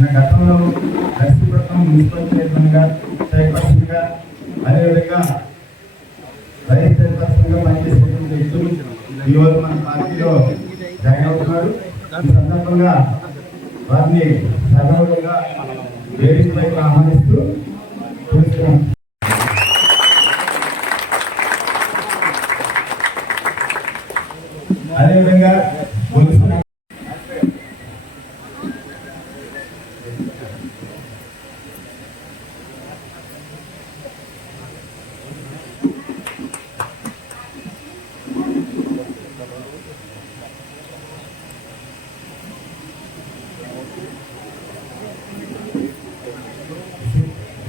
నా గతంలో నర్సీపట్నం మున్సిపల్ చైర్మన్గా చైర్పర్సన్గా అదేవిధంగా వైస్ చైర్పర్సన్గా పనిచేసినటువంటి వ్యక్తులు ఈరోజు మన పార్టీలో జాయిన్ అవుతున్నారు. ఈ సందర్భంగా వారిని సగౌరవంగా వేదిక ఆహ్వానిస్తూ పిలుస్తున్నాం అదేవిధంగా పోలీసు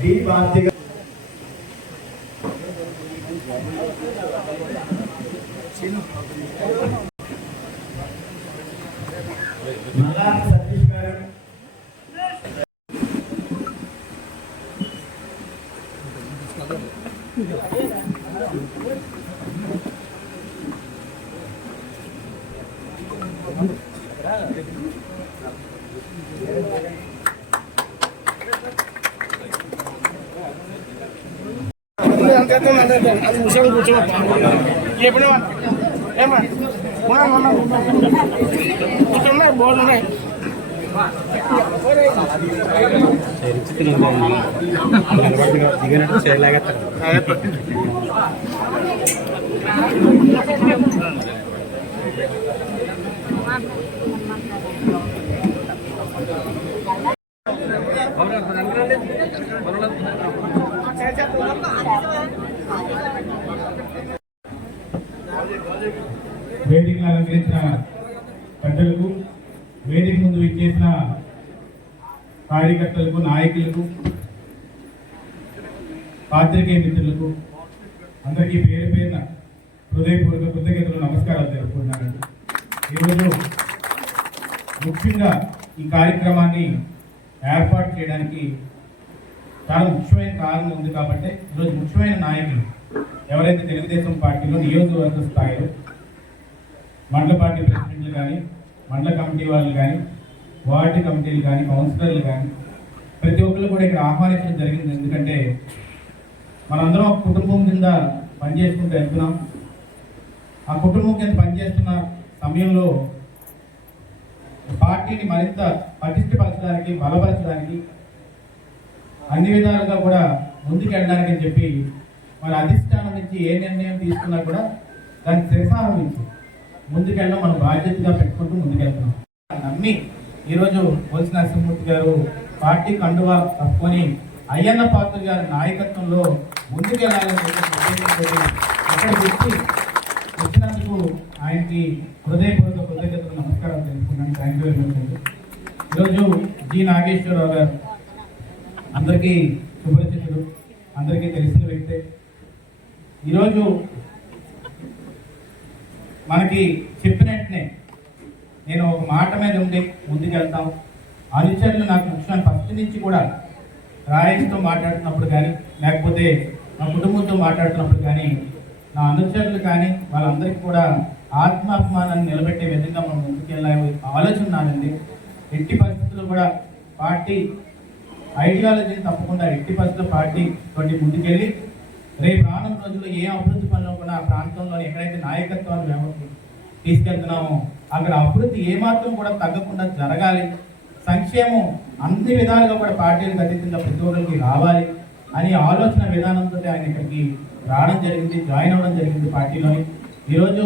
డి భారతి గారు మల్లారి సతీష్ గారు అది ముసలి కూర్చోమా ఎప్పుడు ఏమా ఉన్నాయి బోర్డు ఉన్నాయి దిగినట్టు చేయలేగత్తారు వేదికను అలంకరించిన పెద్దలకు వేదిక ముందు ఇచ్చేసిన కార్యకర్తలకు నాయకులకు పాత్రికేయ మిత్రులకు అందరికీ పేరు పేరున హృదయపూర్వక కృతజ్ఞతలు నమస్కారాలు తెలుపుకుంటున్నానండి. ఈరోజు ముఖ్యంగా ఈ కార్యక్రమాన్ని ఏర్పాటు చేయడానికి చాలా ముఖ్యమైన కారణం ఉంది కాబట్టి ఈరోజు ముఖ్యమైన నాయకులు ఎవరైతే తెలుగుదేశం పార్టీలో నియోజకవర్గ స్థాయిలో మండల పార్టీ ప్రెసిడెంట్లు కానీ మండల కమిటీ వాళ్ళు కానీ వార్డు కమిటీలు కానీ కౌన్సిలర్లు కానీ ప్రతి ఒక్కరు కూడా ఇక్కడ ఆహ్వానించడం జరిగింది. ఎందుకంటే మనందరం ఒక కుటుంబం కింద పనిచేసుకుంటూ వెళ్తున్నాం. ఆ కుటుంబం కింద పనిచేస్తున్న సమయంలో పార్టీని మరింత పటిష్టపరచడానికి బలపరచడానికి అన్ని విధాలుగా కూడా ముందుకు వెళ్ళడానికి అని చెప్పి మరి అధిష్టానం నుంచి ఏ నిర్ణయం తీసుకున్నా కూడా దాన్ని శిరసావహించి. ముందుకెళ్ళడం మన బాధ్యతగా పెట్టుకుంటూ ముందుకెళ్తున్నాం. నమ్మి ఈరోజు పోల్సి నరసింహమూర్తి గారు పార్టీ కండువా కప్పుకొని అయ్యన్న పాత్ర గారి నాయకత్వంలో ముందుకెళ్ళాలని చెప్పి వచ్చి వచ్చినందుకు ఆయనకి హృదయపూర్వక కృతజ్ఞతలు నమస్కారం తెలుసుకున్నాను థ్యాంక్ యూ వెరీ మచ్ ఈరోజు జి నాగేశ్వరరావు గారు అందరికీ సుపరిచితుడు అందరికీ తెలిసిన వ్యక్తే. ఈరోజు మనకి చెప్పిన వెంటనే నేను ఒక మాట మీద ఉండి ముందుకెళ్తాం. అనుచరులు నాకు ముఖ్యం ఫస్ట్ నుంచి కూడా రాయలతో మాట్లాడుతున్నప్పుడు కానీ లేకపోతే నా కుటుంబంతో మాట్లాడుతున్నప్పుడు కానీ నా అనుచరులు కానీ వాళ్ళందరికీ కూడా ఆత్మాభిమానాన్ని నిలబెట్టే విధంగా మనం ముందుకెళ్ళే ఆలోచన నాదండి ఎట్టి పరిస్థితుల్లో కూడా పార్టీ ఐడియాలజీని తప్పకుండా ఎట్టి పరిస్థితుల్లో పార్టీ తోటి ముందుకెళ్ళి రేపు రానున్న రోజుల్లో ఏ అభివృద్ధి పనులు కూడా ఆ ప్రాంతంలో ఎక్కడైతే నాయకత్వాన్ని మేము తీసుకెళ్తున్నామో అక్కడ అభివృద్ధి ఏమాత్రం కూడా తగ్గకుండా జరగాలి. సంక్షేమం అన్ని విధాలుగా కూడా పార్టీలకు అతీతంగా ప్రతి ఒక్కరికి రావాలి అని ఆలోచన విధానంతో ఆయన ఇక్కడికి రావడం జరిగింది జాయిన్ అవ్వడం జరిగింది పార్టీలోని. ఈరోజు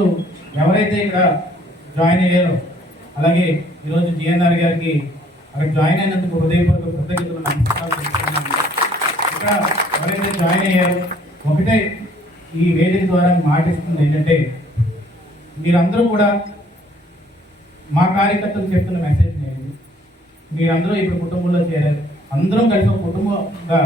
ఎవరైతే ఇక్కడ జాయిన్ అయ్యారో అలాగే ఈరోజు జిఎన్ఆర్ గారికి అక్కడ జాయిన్ అయినందుకు హృదయపూర్వక కృతజ్ఞతలు ఇక్కడ ఎవరైతే జాయిన్ అయ్యారో ఒకటే ఈ వేదిక ద్వారా మాటిస్తుంది ఏంటంటే మీరందరూ కూడా మా కార్యకర్తలు చెప్తున్న మెసేజ్ నేను మీరందరూ ఇప్పుడు కుటుంబంలో చేరారు. అందరం కలిసి ఒక కుటుంబంగా